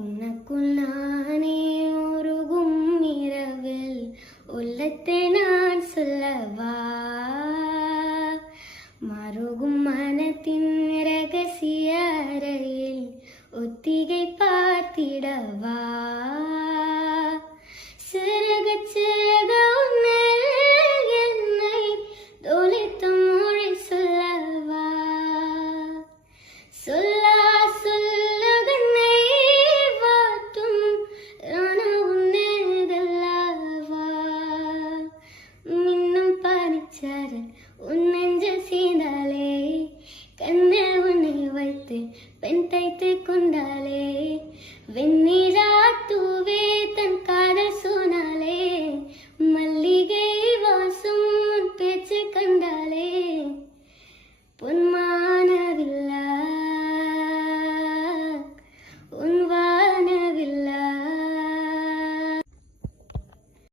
உனக்குள் நானே உருகும் இரவில் உள்ளத்தை நான் சொல்லவா, மருகும் மனத்தின் ரகசிய அறையில் ஒத்திகை பார்த்திடவா, சிறுக சிறுக உன்னில் என்னை தொலைத்து மொழி சொல்லவா, சொல்லா சொல்லுகனை வாட்டும் உன்னதல்லவா, மின்னும் பனிச்சாரல் உன் நெஞ்சில் சீந்தாலே, கண்ணே உன்னை வைத்து பெண் தைத்து கொண்டாலே, வெண்ணி